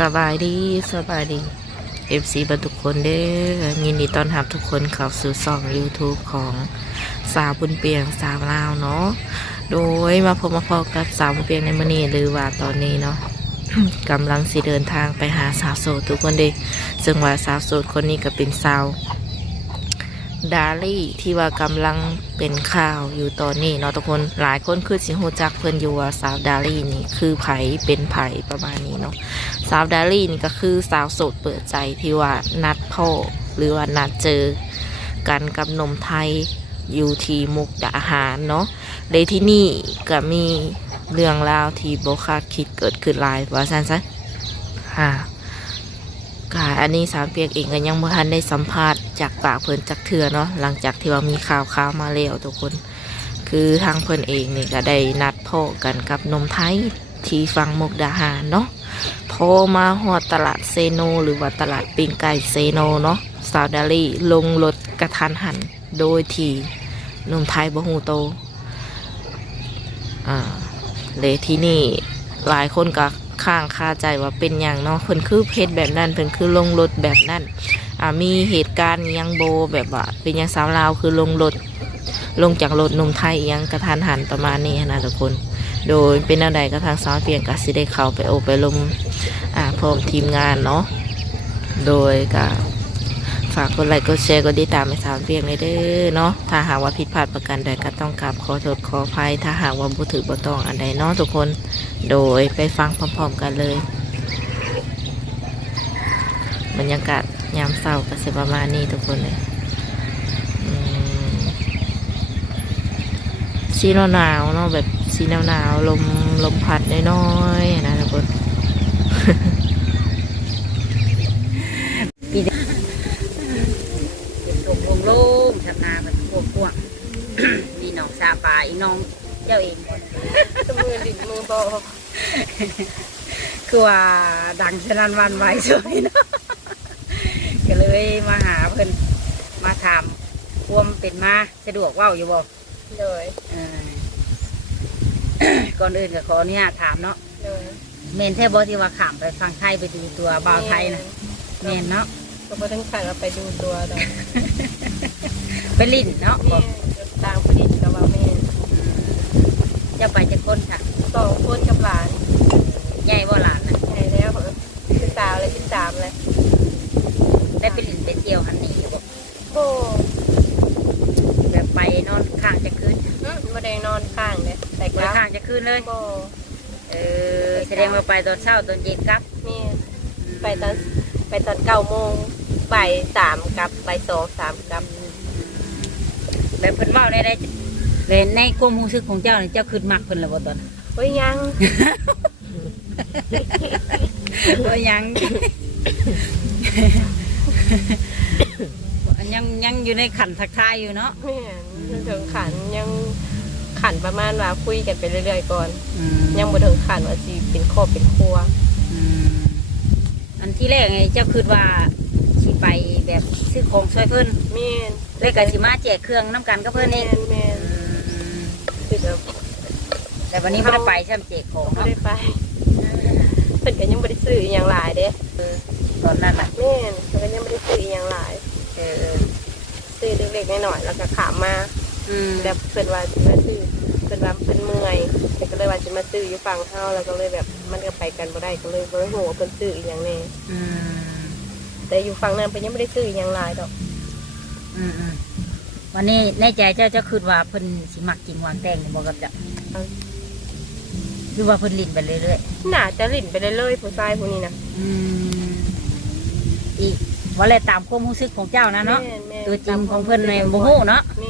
สบายดีสบายดี FC บันทุกคนเด้อยินดีต้อนรับทุกคนเข้าสู่ช่อง YouTube ของสาวบุญเปียงสาวลาวเนาะโดยมาพบมาพบกับสาวบุญเปียงในมื้อนี้หรือว่าตอนนี้เนาะกำลังสิเดินทางไปหาสาวโสดทุกคนเด้ซึ่งว่าสาวโสดคนนี้ก็เป็นสาวดาลี่ที่ว่ากำลังเป็นข่าวอยู่ตอนนี้เนาะทุกคนหลายคนคือสิฮู้จักเพิ่อนอยู่ว่าสาวดาลี่นี่คือไผเป็นไผประมาณนี้เนาะ สาวดาลี่นี่ก็คือสาวโสดเปิดใจที่ว่านัดพ่อหรือว่านัดเจอ กันกับหนมไทยอยู่ที่มุกดาหารเนาะในที่นี่ก็มีเรื่องราวที่โบคาดคิดเกิดขึ้นหลายว่าซั่นซะฮ่าค่ะ อันนี้สามเปียกเองก็ยังบ่ทันได้สัมภาษณ์จากปากเพิ่นจากเถื่อเนาะ หลังจากที่ว่ามีข่าวข่าวมาแล้วทุกคน คือทางเพิ่นเองนี่ก็ได้นัดพ่อกันกับนมไทย ที่ฟังมุกดาหารเนาะพอมาฮอดตลาดเซโน หรือว่าตลาดปิงไก่เซโนเนาะสาวดาลี่ลงรถกระทันหัน โดยที่นมไทยบ่ฮู้โตอ่าเลยที่นี่หลายคนก็ข้างคาใจว่าเป็นอย่างเนาะเพิ่นคือเพศแบบนั้นเพิ่นคือลงรถแบบนั้นอ่ามีเหตุการณ์ยังโบแบบว่าเป็นย่างสาวลาวคือลงรถลงจากรถหนุ่มไทยยังกระทันหันประมาณนี้นะทุกคน โดยเป็นแนวใดก็ทางสาวเพียงก็สิได้เข้าไปโอบไปลมอ่าพร้อมทีมงานเนาะโดยก็ฝากกดไลค์กดแชร์กดติดตามให้สาวเพียงเลยเด้อเนาะถ้าหากว่าผิดพลาดประการใดก็ต้องกราบขอโทษขออภัย ถ้าหากว่าบ่ถือบ่ต้องอันใดเนาะทุกคน โดยไปฟังพร้อมๆกันเลย บรรยากาศยามเศร้าก็จะประมาณนี้ทุกคนเลยอืมสีหนาวเนาะแบบ สีหนาวๆลมลมพัดน้อยๆนะทุกคนเป็นตัววงโล่งทำนาแบบพวกพวกมีน้องสาปลาอีน้องเจ้าเองมือดินมือโบคือว่าดังสนันหวันไหวสวยเนาะก็เลยมาหาเพิ่นมาถามความเป็นมาสะดวกเว่าอยู่บ่เลยเออ ก่อนอื่นก็ขออนุญาตถามเนาะเลยเมนแท้บ่ที่ว่าขามไปฟังไทยไปดูตัวบ่าวไทยนะเมนเนาะก็บ่ต้องขันเราไปดูตัวดอกไปลิ้นเนาะแม่ตามผลิตกับว่าแม่จะไปจะคนค่ะสองคนกับหลานใหญ่บ่หลานนะใหญ่แล้วคือสาวเลยที่สามเลยได้ไปลิ้นไปเที่ยวหันนี่อยู่บ่โอ้แบบไปนอนข้างจะคืน ไม่ได้นอนข้างเลยแต่ไปกลับข้างจะคืนเลยโบเออแสดงว่าไปตอนเช้าตอนเย็นครับแม่ไปตอนไปตอนเก้าโมงบ่ายสามกลับบ่ายสองสามกลับแบบเพิ่นเว้าได้ได้เลยในความรู้สึกของเจ้านี่เจ้าคืนมักเพิ่นแล้วบ่ตอนโอ้ยยังก็ยัง ยังยังอยู่ในขันทักทายอยู่เนาะ แม่ยังถึงขันยัง ขันประมาณว่าคุยกันไปเรื่อยๆก่อน อืมยังบ่ถึงขันว่าสิเป็นครอบเป็นครัว อืมอันที่แรกไงเจ้าคืนว่าสิไปแบบซื้อของช่วยเพิ่นแม่นแล้วก็สิมาแจกเครื่องน้ำกันก็เพิ่นเองแม่นอืมคือแบบแต่วันนี้ไม่ได้ไปใช่ไหมแจกของไม่เนาะได้ไปเพิ่นก็ยังไม่ได้ซื้ออหย่างหลายเด้ตอนนั้นอะแม่นเพิ่นก็ยังไม่ได้ซื้ออหย่างหลายเออซื้อเล็กๆน้อยๆแล้วก็ขามมา อืม แบบเพิ่นว่าสิมาซื้อเพิ่นว่าเพิ่นเมื่อยเพิ่นก็เลยว่าสิมาซื้ออยู่ฝั่งเฮาแล้วก็เลยแบบมันก็ไปกันบ่ได้ก็เลยบ่รู้ว่าเพิ่นซื้ออีหยังแน่อืมแต่อยู่ฝั่งนั้นเพิ่นยังไม่ได้ซื้ออหย่างหลายดอกอืมอืมวันนี้ในใจเจ้าเจ้าคืนว่าเพิ่นสิมักจริงวางแต่งนี่บอกกับเจ้าหรือว่าเพิ่นลิ้นไปเรื่อยๆน่าจะลิ้นไปเรื่อยๆผู้ชายผู้นี้นะอืมอีกว่าอะไรตามความรู้สึกของเจ้านะเนาะแม่แม่ตัวจริงของเพิ่นในโมโหเนาะ แม่นอื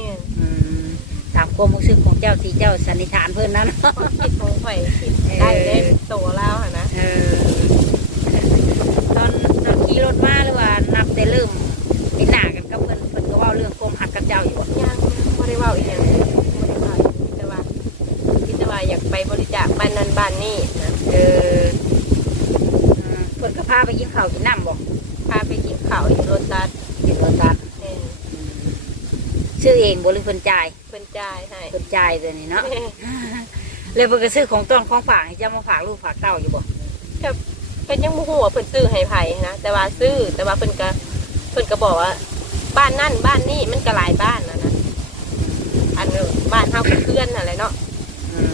มตาม ความรู้สึกของเจ้าที่เจ้าสันนิษฐานเพิ่นนะเนาะความคิดของข่อยคิดได้เด้โตแล้วหั่นนะเออตอนตอนขี่รถมาหรือว่านับแต่เริ่มเป็นหน้ากันกับเพิ่นเพิ่นก็เว่าเรื่องความหักกับเจ้าอยู่บ่ยังไม่ได้เว่าอีกอย่างบ่ได้เว้าอีหยังคิดแต่ว่าคิดแต่ว่าอยากไปบริจาคบ้านนั้นบ้านนี้นะเอออืมเพิ่นก็พาไปกินข้าวกินน้ำบ่พาไปกินข้าวอยู่โรตัสกินรถตัดแม่นซื้อเองบ่หรือเพิ่นจ่ายเพิ่น จ่ายให้เพิ่นจ่ายตัวนี้เนาะแม่เลยเพิ่นก็ซื้อของต้นของฝากให้เจ้ามาฝากลูกฝากเต้าอยู่บ่กับกก็ยังบ่ฮู้ว่าเพิ่นซื้อให้ไผนะแต่ว่าซื้อแต่ว่าเพิ่นก็เพิ่นก็บอกว่า บ้านนั่นบ้านนี่มันก็หลายบ้านนะนะอันนึงบ้านเฮาก็เพื่อนอะไรเนาะอืม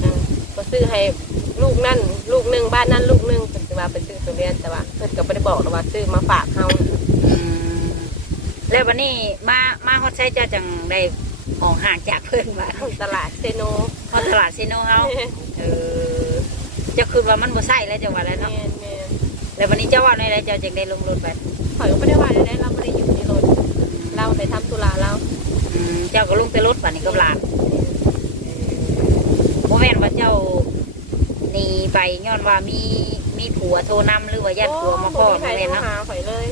เออก็ซื้อให้ลูกนั่นลูกหนึงบ้านนั่นลูกหนึงเพิ่นสิว่าเป็นซื้อตัวเรียนแต่ว่าเพิ่นก็บ่ได้บอกหรอกว่าซื้อมาฝากเฮาอืมแล้ววันนี้มามาฮอดใช้เจ้าจังได้ ออกห่างจากเพิ่นว่าตลาดเซโนฮอดตลาดซีโนเฮาเออเจ้าคือว่ามันบ่ใช่แล้วจังว่าแล้วแม่เนาะนแม่นแล้ววันนี้เจ้าว่าในไรเจ้าจึงได้ลงรถไปข่อยก็บ่ได้ว่าได้เราบ่ได้อยู่ในรถเราไปทำธุระเราอืมเจ้าก็ลงแต่รถป่านนี้กับหลานโมแม่นว่าเจ้าหนีไปย้อนว่ามีมีผัวโทรนำหรือว่าญาติผัวมาพ่อโอ้โมบ่มีแม่นใครเนาะโทรหาข่อยเลย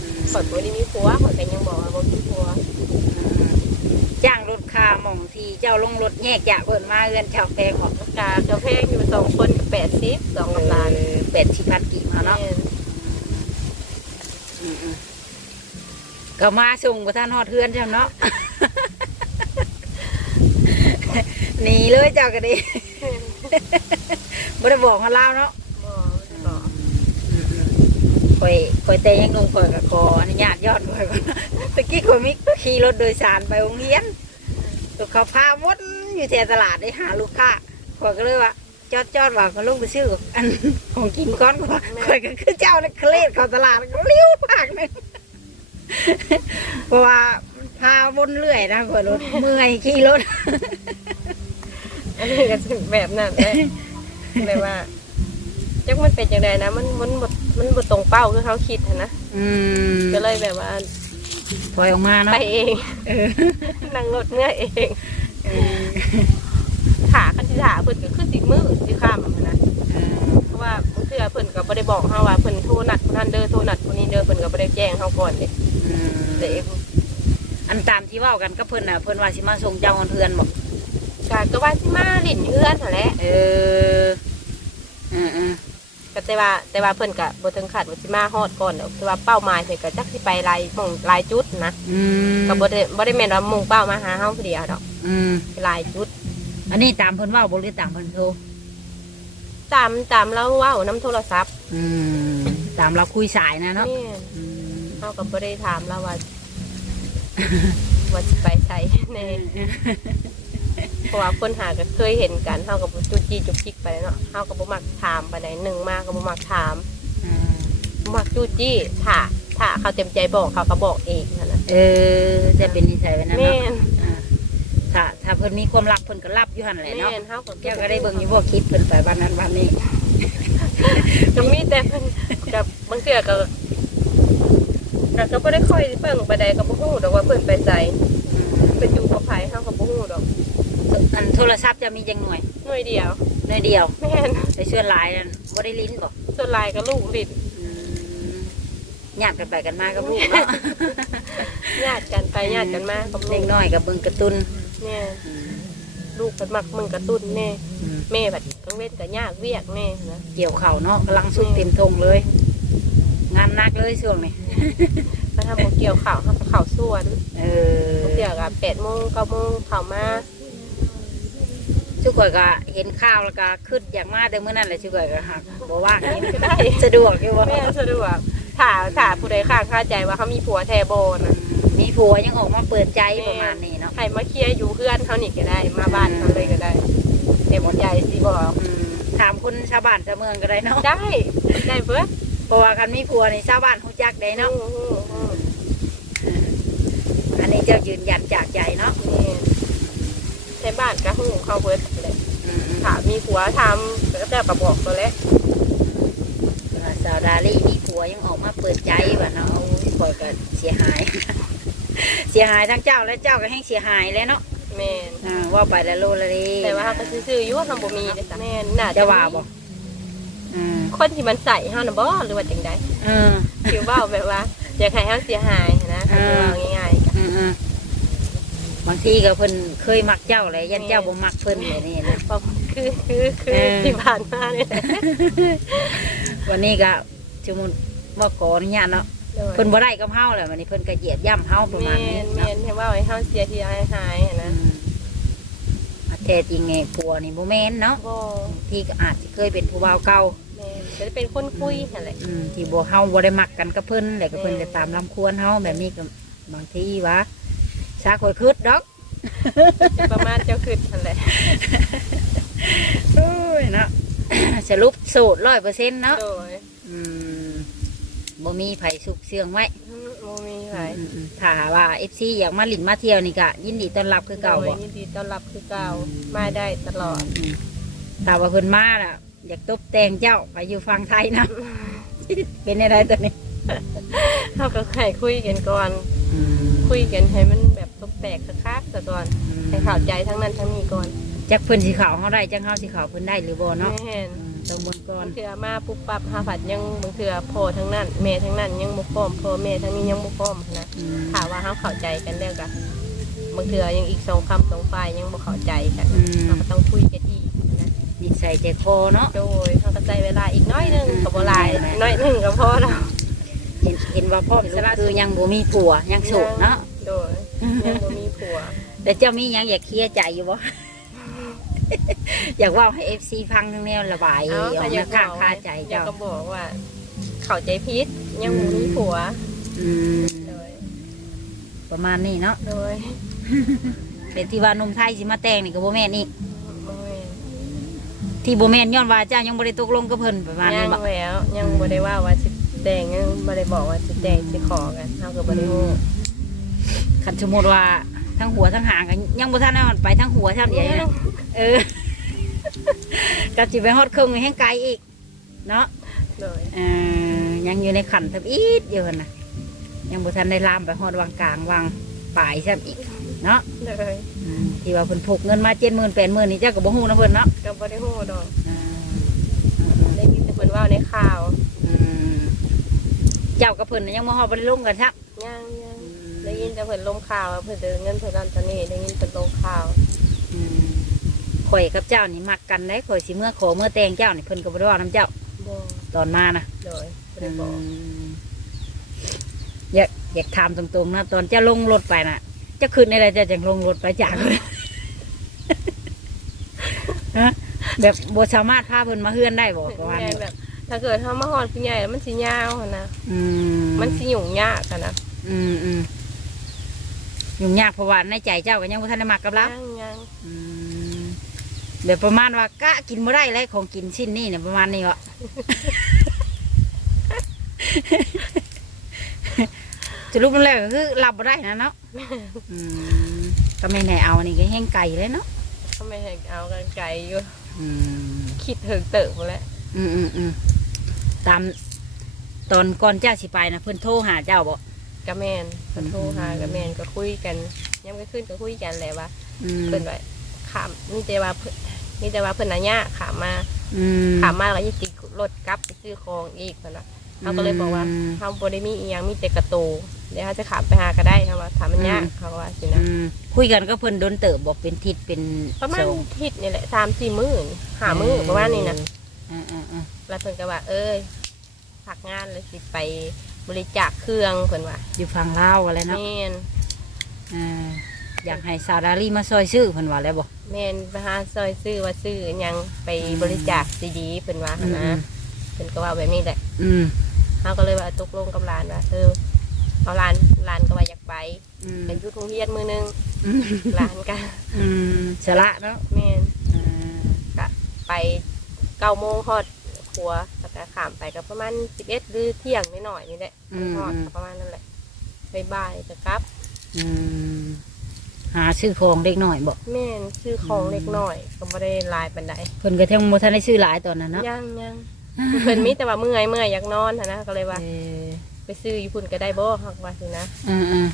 อืมข่อยบ่ได้มีผัวข่อยก็ยังบอกว่าบ่มีผัวอืมจ้างรถ คาหม่องที่เจ้าลงรถแยกจากเพิ่นมาเอื้อนชาวแพงของกากระเพงอยู่สองคนแปดสิบสองกับหลานเป็ดชิพันกี่มาเนาะแม่นอืมอืมก็มาส่งประท่านฮอดเทือนจังเนาะหนีเลยเจ้าก็ดีบ่ได้บอกมาเล่าเนาะบ่บ่คอยคอยแต่ยังลงคอยกับคออนุญาตยอดคอยก่อนตะกี้คอยมิขี่รถโดยสารไปโรงเรียน ตัวเขาพาวนอยู่แถวตลาดได้หาลูกค้าคอยก็เลยว่า จอดจอดว่าก็ลงไปซื้ออันของกินก้อนก่อนคอยก็คือเจ้าน่ะเคลดเข้าตลาดก็เลี้ยวปากหนึงเพราะว่าพาวนเรื่อยนะคอยรถเมื่อยขี่รถอันนี้ก็ถึงแบบนั้นเลยเลยว่าจักมันเป็นจังไดนะ มันมันบ่มันบ่ตรงเป้าคือเขาคิดหั้นนะอืมก็เลยแบบว่า ถอยออกมาเนาะไปเองเออนั่งรถเมื่อยเองขาคันสิขาเพิ่นก็คือสิมือสิข้ามหั้นนะเออเพราะว่าเพื่อเพิ่นก็บ่ได้บอกเฮาว่าเพิ่นโทรนัดผู้นั้นเด้อโทรนัดผู้นี้เด้อเพิ่นก็บ่ได้แจ้งเฮาก่อนเด้อืมแต่เองอันตามที่เว่ากันก็เพิ่นน่ะเพิ่นว่าสิมาส่งเจ้าคนเพื่อนบอกก็ก็ว่าสิมาลิ้นเฮือนนั่นแหละเอออืมอืม ก็แต่ว่าแต่ว่าเพิ่นก็บ่ถึงขั้นว่าสิมาฮอดก่อนดอกแต่ว่าเป้าหมายเพิ่นก็จักสิไปหลายหม่องหลายจุดนะอืมก็บ่ได้บ่ได้แม่นว่ามุ่งเป้ามาหาเฮาผู้เดียวดอกอืมหลายจุด อันนี้ตามเพิ่นเว่าบ่หรือตามเพิ่นโทรตามตามเราเว้านํโทรศัพท์อืมตามเราคุยสายนะเนาะนี่อืมเฮาก็บ่ได้ถามเราว่าว่าสิไปไสแน่ เพราะว่าคนหาก็เคยเห็นกันเฮาก็บ่จุกจี้จุกจิกไปเนาะเฮาก็บ่มักถามปานใดหนึ่งมาก็บ่มักถามอืมบ่มักจู้จี้ถ้าถ้าเขาเต็มใจบอกเขาก็บอกเองนั่นน่ะเออจะเป็นนิสัยไว้นะแม่เนาะนอ่าถ้าถ้าเพิ่นมีความรักเพิ่นก็รับอยู่หั่นแหละเนาะแม่นเฮาก็แก้วก็ได้เบิ่งอยู่บ่คลิปเพิ่นไปบ้านนั้นบ้านนี้ ก็มีแต่เพิ่นกับบางเทื่อก็ก็ก็บ่ได้ค่อยเบิ่งไปใดก็บ่ฮู้ดอกว่าเพิ่นไปไสอืมไปอยู่กับไผเฮาก็บ่ฮู้ดอก อันโทรศัพท์จะมีจังหน่วยหน่วยเดียวหน่วยเดียวแม่นแต่ส่วนหลายนั่นบ่ได้ลิ้นบ่ส่วนหลายก็ลูกลิ้นอืมญาติกันไปกันมากับลูกเนาะญาติกันไปญาติกันมากับลูเด็กกน้อยกับเบิ่งการ์ตูนแม่ลูกเพิ่นมักมึงกระตุ้นแน่แม่บัดกลางเว้นก็ยากเวียกแน่นะเกี่ยวเข่าวเนาะกำลังสุดเต็มทงเลย งานหนักเลยช่วงนี้มาทำบ่เกี่ยวข้าวเฮาก็ข้าวสวนเออเที่ยก็8:00น9:00นเข้ามา ชุกข่อยก็เห็นข้าวแล้วก็ขึ้นอยากมาแต่เมื่อนั้นแหละชุกข่อยก็หักบ่ว่างนี่ก็ได้สะดวกอยู่บ่แม่สะดวกถ้าถ้าผู้ใดข้างคาใจว่าเขามีผัวแทโบนะมีผัวยังออกมาเปิดใจประมาณนี้เนาะให้มาเคลียร์อยู่เพื่อนเขานี่ก็ได้มาบ้านเขาเลยก็ได้เต็มใจสิบอกอืมถามคนชาวบ้านชาวเมืองก็ได้เนาะได้ได้เบิดเพราะว่าคันมีผัวนี่ชาวบ้านฮู้จักได้เนาะอืมอืมอืมอันนี้เจ้ายืนยันจากใจเนาะนี่ ในบ้านก็หูเขาเบิดเลยอืมถามมีผัวทำก็จะกระบอกตัวแล้วๆสาวดาลี่มีผัวยังออกมาเปิดใจว่าเนาะโอ้ยข่อยก็เสียหาย เสียหายทั้งเจ้าและเจ้าก็ให้เสียหายเลยเนาะแม่นอ่าว่าไปแล้วโลละลีแต่ว่าเขาก็ซื้อๆอยู่ว่าทำบ่มีเด้อจ้ะแม่นน่าจะจะว่าบอกอืมคนที่มันใส่เฮาน่ะบ่หรือว่าจังไดเออคือว่าแบบว่าอยากให้เฮาเสียหายนะอ่าคือว่าง่ายๆอืมอืม บางทีก็เพิ่นเคยมักเจ้าเลยยันเจ้าบ่มักเพิ่นเลยนี่นะ ก็คือคือคือเออ ที่ผ่านมาเนี่ยวันนี้ก็สมมุติว่าขออนุญาตเนาะเพิ่นบ่ได้กับเฮาแหละวันนี้เพิ่นก็เหยียบย่ำเฮาประมาณเมนี้นเมเนาะนให้ว่าให้เฮาเสียทีหายหายๆอืนะมอะแท้จริงไงผัวนี่บ่แม่นเนาะบ่ที่ก็อาจจะเคยเป็นผู้บ่าวเก่า แมนจะเป็นคนคุยนั่นแหละ อืมที่บ่เฮาบ่ได้มักกันกับเพิ่นแล้วก็เพิ่นจะตามลำควรเฮาแบบนี้ก็บางทีวะ ชาคอยคืดดอกประมาณเจ้าคือนั่นแหละโอ้ยเนาะ สรุปโสดร้อยเปอร์เซ็นต์เนาะโดยอืมบ่มีไผสุกเสื่องไว้อืมบ่มีไผอืมอืมถ้าว่า FC อยากมาหลินมาเที่ยวนี่ก็ยินดีต้อนรับคือเก่าโดบ่ ยยินดีต้อนรับคือเก่ามาได้ตลอดอืมถ้าว่าเพิ่นมาน่ะ อยากตบแต่งเจ้าไปอยู่ฝั่งไทยนะ เป็นอะไรตัวนี้เฮาก็ให้คุยกันก่อนอืมคุยกันให้มัน แบบตกแตกคักๆซะก่อนให้เข้าใจทั้งนั้นทั้งนี้ก่อนจักเพิ่นสิเข้าเฮาได้จักเฮาสิเข้าเพิ่นได้หรือบ่เนาะแม่นอืมต้องเบิ่งก่อนบางเทื่อมาปุ๊บปั๊บหาผัดยังบางเทื่อพ่อทั้งนั้นแม่ทั้งนั้นยังบ่พร้อมพ่อแม่ทั้งนี้ยังบ่พร้อมนะ อืมถามว่าเฮาเข้าใจกันแล้วก็บางเทื่อยังอีกสองคำสองฝ่ายยังบ่เข้าใจกันอืมเราก็ต้องคุยกันอีกนะนิสัยใจคอเนาะ โดยเฮาก็ใช้เวลาอีกน้อยหนึงก็บ่หลายน้อยหนึงก็พอแล้วเห็นเห็นว่าพ่อสระคือยังบ่มีผัวยังโสดเนาะโดย ยังบ่มีผัวแต่เจ้ามีหยังอยากเคลียร์ใจอยู่บ่ อยากเว่าให้ FC ฟังทั้งแนวระบายอเอ้าอกก็อมายากข้างบอกคาใจอยากเจ้าก็บอกว่า เข้าใจผิดยังบ่มีผัวอืมโดยประมาณนี้เนาะโดยเป็นที่ว่าหนมไทยสิมาแต่งนี่ก็บ่แม่นนี่บ่แม่นที่บ่แม่นย้อนว่าเจ้ายังบ่ได้ตกลงกับเพิ่นประมาณยันี้งบ่ แล้ว ยังบ่ได้ว่าว่าสิแต่งยังบ่ได้บอกว่าสิแต่งสิขอกันเฮาก็บ่ได้ฮู้ คันสมมุติว่าทั้งหัวทั้งหางก็ยังบ่ทันได้มันไปทั้งหัวเท่าเดียวนะเออก็สิไปฮอดเครื่องแห่งไกลอีก เนาะโดยเออยังอยู่ในขันทับอีดอยู่หั่นน่ะยังบ่ทันได้ลามไปฮอดวางกลางวางปลายซ้ํอีกเนาะโดยอืมที่ว่าเพิ่นพกเงินมา70,000 80,000นี่เจ้าก็บ่ฮู้นะเพิ่นเนาะก็บ่ได้ฮู้ดอกอ่าได้ยินแต่เพิ่นเว่าในข่าวอืมเจ้ากับเพิ่นน่ะยังบ่ฮอดบ่ได้ลงกันครับยังยังได้ ยินแต่เพิ่นลงข่าวว่าเพิ่นเดินเงินเพิ่นนั่นตอนนี้ได้ยินเพิ่นลงข่าวอืมข่อยกับเจ้านี่มักกันได้ข่อยสิเมื่อขอเมื่อแต่งเจ้านี่เพิ่นก็บ่ได้ว่านํเจ้าบ่ตอนมานะโดยบ่ได้บอกอืมอยากอยากถามตรงๆนะตอนเจ้าลงรถไปน่ะเจะคืนในอะไรจะจังลงรถไปจากฮะแบบบสามารถพาเพิ่นมาเฮือนได้บ่ประมาณแม่นี้นแบบถ้าเกิดเฮามาฮอดผู้ใหญ่แล้วมันสิยาวหั่นนะอืมมันสิยุ่งยากกันนะอืมอืม ยุ่งยากเพราะว่าในใจเจ้าก็ยังบ่ทันได้มักกับเรายังยังอืมแบบประมาณว่ากะกินบ่ได้เลยของกินชิ้นนี้เนี่ยประมาณนี้วะจะรูปนั่นแหละก็คือรับบ่ได้นะเนาะอืมก็ไม่แน่เอานี่ก็แห้งไก่เลยเนาะทำไมให้เอากันไกลอยู่อืม คิดถึงเติบหมดแล้วอืมอืมอืมตามตอนก่อนเจ้าสิไปนะเพิ่นโทรหาเจ้าบ่กะแมนเพิ่นโทรหากะแมนก็คุยกันยังก็ขึ้นก็คุยกันแหละว่าอืมเพิ่นว่าขามนี่แต่ว่าเพิ่นนี่แต่ว่าเพิ่นน่ะยากขามมาอืมขามมาแล้วก็ยังติดรถกลับไปซื้อของอีกเพิ่นว่าเขาก็เลยบอกว่าอืมเขาบ่ได้มีอีหยังมีแต่กระโตเดี๋ยวเขาจะขามไปหาก็ได้เขาว่าถามมันยากอืมเขาว่าสินะอืมคุยกันก็เพิ่นโดนเติบบอกเป็นทิศเป็นประมาณทรงทิศนี่แหละสามสี่มื้อนี่หามื้อประมาณนี้นะอืมอืมอืมแล้วเพิ่นก็ว่า เอ้ยพักงานแล้วสิไป บริจาคเครื่องเพิ่นว่าอยู่ฝั่งลาวอะไรเนาะแม่นอ่าอยากให้สาวดาลีมาซอยซื้อเพิ่นว่าแล้วบ่ แม่นไปหาซอยซื้อว่าซื้ออิหยังไปบริจาคดีๆเพิ่นว่าอืมนะเพิ่นก็ว่าแบบนี้แหละอืมเขาก็เลยว่าตกลงกับหลานว่าเออเอาหลานหลานก็ว่าอยากไปอืมเป็นยุทธงเฮียนมือหนึงอืมหลานก็อืมสละเนาะแม่นอ่า ไปเก้าโมงฮอด ครัวแล้วก็ขามไปก็ประมาณสิบเอ็ดหรือเที่ยงนิดหน่อยนี่แหละอืมฮอดก็ประมาณนั้นแหละบ่ายๆจะกลับ อืมหาซื้อของเด็กหน่อยบ่แม่นซื้อของเล็กน้อย ก็ไม่ได้หลายปันใดเพิ่นก็แทงบ่ทันได้ซื้อหลายตอนนั้นเนาะยังยังเพิ่นมีแต่ว่าเมื่อยเมื่อยอยากนอนหั้นนะก็เลยว่า เออไปซื้ออยู่พุ่นก็ได้บ่ฮักว่าสินะอืมอืม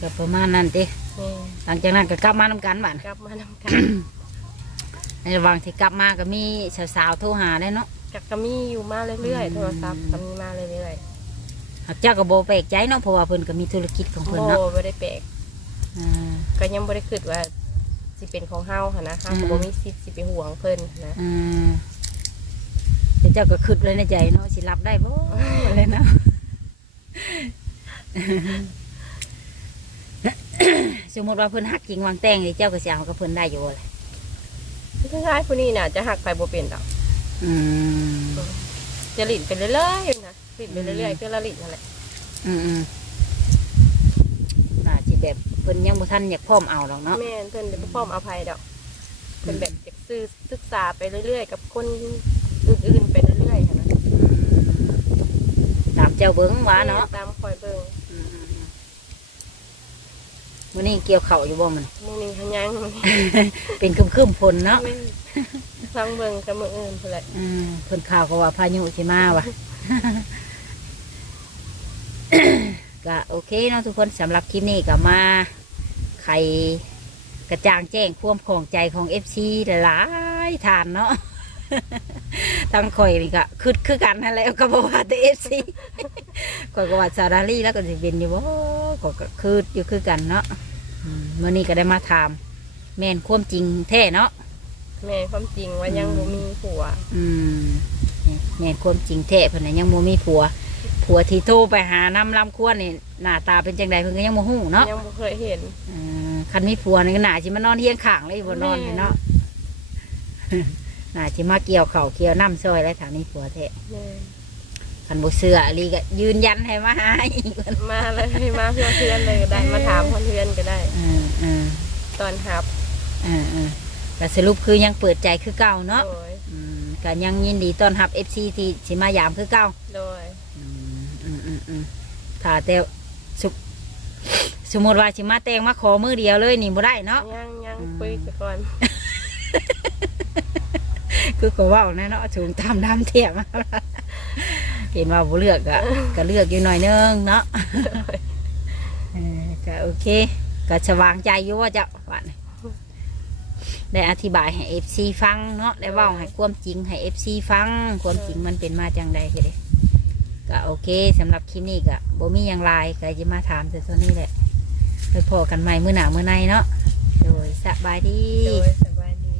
ก็ประมาณนั้นติแม่หลังจากนั้นก็กลับมานำกันบัดกลับมานำกัน ในระหว่างที่กลับมาก็มีสาวๆโทรหาได้เนาะกักก็มีอยู่มาเรื่อยอืมๆโทรศัพท์ก็มีมาเรื่อยหากเจ้าก็บ่แปลกใจเนาะเพราะว่าเพิ่นก็มีธุรกิจของๆเพิ่นโบเนาะบ่ได้แปลกอ่า ก็ยังบ่ได้คิดว่าสิเป็นของเฮาหั่นนะเฮาอืก็มบ่มีสิทธิ์สิไปห่วงเพิ่นหั้นนะอืมเดี๋ยวเจ้าก็คิดเลยในใจเนาะสิรับได้บ่อะไรเนาะ สมมติว่าเพิ่นหักจริงวางแต่งนี่เจ้าก็สิเอากับเพิ่นได้อยู่เลย ผู้ชายผู้นี้น่ะจะหักไปบ่เป็นดอกออืมจะหลินไปเรื่อยๆนะหลินไปเรื่อยๆคือละหลินนั่นแหละอืมอืมน่าสิแบบเพิ่นยังบ่ทันอยากพร้อมเอาหรอกเนาะแม่นเพิ่นจะบ่พร้อมอภัยดอกเพิ่นแบบจะซื้อศึกษาไปเรื่อยๆ กับคนอื่นๆไปเรื่อยๆหั้นนะตามเจ้าเบิ้งว่าเนาะตามคอยเบิ่งอืมอืมอืม มื้อนี้เกี่ยวเข่าวอยู่บ่มัน มื้อนี้หันยังเป็นครึมๆฝนเนาะแม่นฟังเบิ่งกับมื้ออื่นพุ่นแหละอืมเพิ่นข่าวก็ว่าพายุสิมาว่ะ ก็โอเคเนาะทุกคนสำหรับคลิปนี้ก็มาไขกระจ่างแจ้งความของใจของ FC หลายๆทานเนาะ ทั้งข่อยนี่ก็คือคือกันนั่นแหละก็บอกว่าแต่ FC ข่อยก็ว่าซาดารี่แล้วก็สิเป็นอยู่บ่ ก็ก็คืออยู่คือกันเนาะอืมมื้อนี้ก็ได้มาถาม แม่นความจริงแท้เนาะ แม่นความจริงว่ายังบ่มีผัว อืมแม่นความจริงแท้เพิ่นน่ะยังบ่มีผัว ผัวที่โทรไปหาน้ำลำควรนี่หน้าตาเป็นจังไดเพิ่นก็ยังบ่ฮู้เนาะยังบ่เคยเห็น อืมคันมีผัวนี่ก็น่าสิมานอนเฮียงข้างเลยบ่นอนอยู่เนาะน่าสิมาเกี่ยวข้าวเกี่ยวน้ำซอยแล้วถามนี้ผัวแท้แม่น คันบ่เชื่ออีหลีก็ยืนยันให้มาหาอีกเพิ่นมาเลยมาเพื่อนเพื่อนเลยก็ได้มาถามเพื่อนๆก็ได้ อืมอืมตอนหับอืมอืมก็สรุปคือยังเปิดใจคือเก่าเนาะโดยอืมก็ยังยินดีต้อนรับ FC ที่สิมายามคือเก่า โดยอืมอืมอืมอืมถ้าแต่สุสมมติว่าสิมาแต่งมาขอมือเดียวเลยนี่บ่ได้เนาะ ยังยังอืม คุยกันก่อนคือก็เว่าแน่เนาะสูงตามน้ำเทียม เห็นว่าบ่เลือกอะก็เลือกอยู่หน่อยนึงเนาะก็โอเค ก็สว่างใจอยู่ว่าจะว่นได้อธิบายให้เอฟซีฟังเนาะได้ว่าให้ความจริงให้เอฟซีฟังความจริงมันเป็นมาจังใดก็ได้ก็โอเคสำหรับคลิปนี้ก็บ่มีหยังไลาก็จะมาถามแต่ตัวนี้แหละไปพอกันใหม่มื่อหนาเมื่อในเนาะโดยสบายดี โดยสบายดี